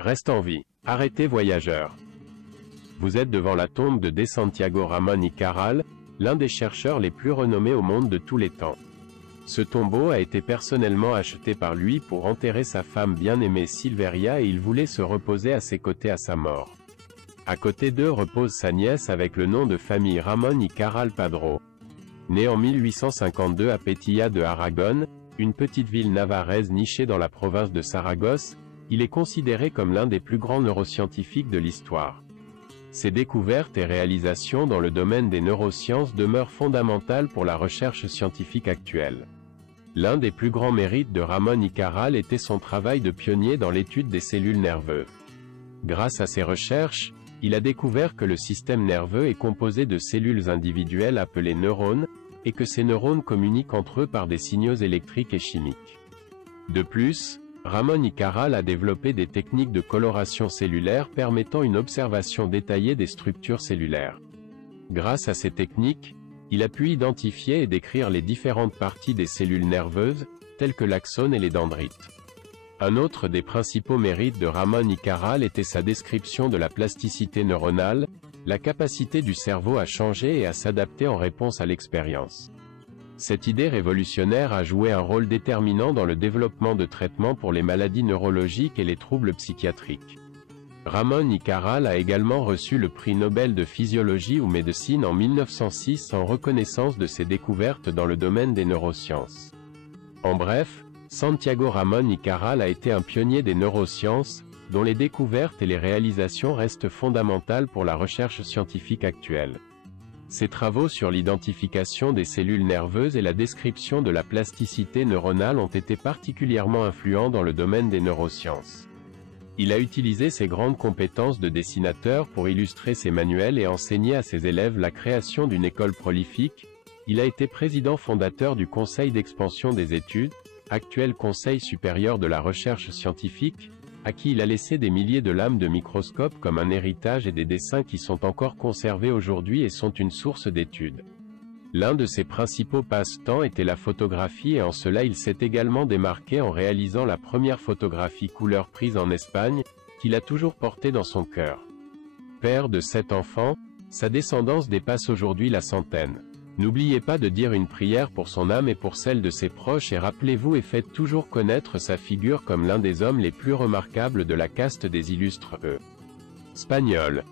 Reste en vie. Arrêtez voyageurs. Vous êtes devant la tombe de Santiago Ramón y Cajal, l'un des chercheurs les plus renommés au monde de tous les temps. Ce tombeau a été personnellement acheté par lui pour enterrer sa femme bien-aimée Silveria et il voulait se reposer à ses côtés à sa mort. À côté d'eux repose sa nièce avec le nom de famille Ramón y Cajal Padró. Né en 1852 à Petilla de Aragon, une petite ville navarraise nichée dans la province de Saragosse, il est considéré comme l'un des plus grands neuroscientifiques de l'histoire. Ses découvertes et réalisations dans le domaine des neurosciences demeurent fondamentales pour la recherche scientifique actuelle. L'un des plus grands mérites de Ramón y Cajal était son travail de pionnier dans l'étude des cellules nerveuses. Grâce à ses recherches, il a découvert que le système nerveux est composé de cellules individuelles appelées neurones, et que ces neurones communiquent entre eux par des signaux électriques et chimiques. De plus, Ramón y Cajal a développé des techniques de coloration cellulaire permettant une observation détaillée des structures cellulaires. Grâce à ces techniques, il a pu identifier et décrire les différentes parties des cellules nerveuses, telles que l'axone et les dendrites. Un autre des principaux mérites de Ramón y Cajal était sa description de la plasticité neuronale, la capacité du cerveau à changer et à s'adapter en réponse à l'expérience. Cette idée révolutionnaire a joué un rôle déterminant dans le développement de traitements pour les maladies neurologiques et les troubles psychiatriques. Ramón y Cajal a également reçu le prix Nobel de physiologie ou médecine en 1906 en reconnaissance de ses découvertes dans le domaine des neurosciences. En bref, Santiago Ramón y Cajal a été un pionnier des neurosciences, dont les découvertes et les réalisations restent fondamentales pour la recherche scientifique actuelle. Ses travaux sur l'identification des cellules nerveuses et la description de la plasticité neuronale ont été particulièrement influents dans le domaine des neurosciences. Il a utilisé ses grandes compétences de dessinateur pour illustrer ses manuels et enseigner à ses élèves la création d'une école prolifique. Il a été président fondateur du Conseil d'expansion des études, actuel Conseil supérieur de la recherche scientifique, à qui il a laissé des milliers de lames de microscope comme un héritage et des dessins qui sont encore conservés aujourd'hui et sont une source d'études. L'un de ses principaux passe-temps était la photographie et en cela il s'est également démarqué en réalisant la première photographie couleur prise en Espagne, qu'il a toujours portée dans son cœur. Père de 7 enfants, sa descendance dépasse aujourd'hui la centaine. N'oubliez pas de dire une prière pour son âme et pour celle de ses proches et rappelez-vous et faites toujours connaître sa figure comme l'un des hommes les plus remarquables de la caste des illustres Espagnols.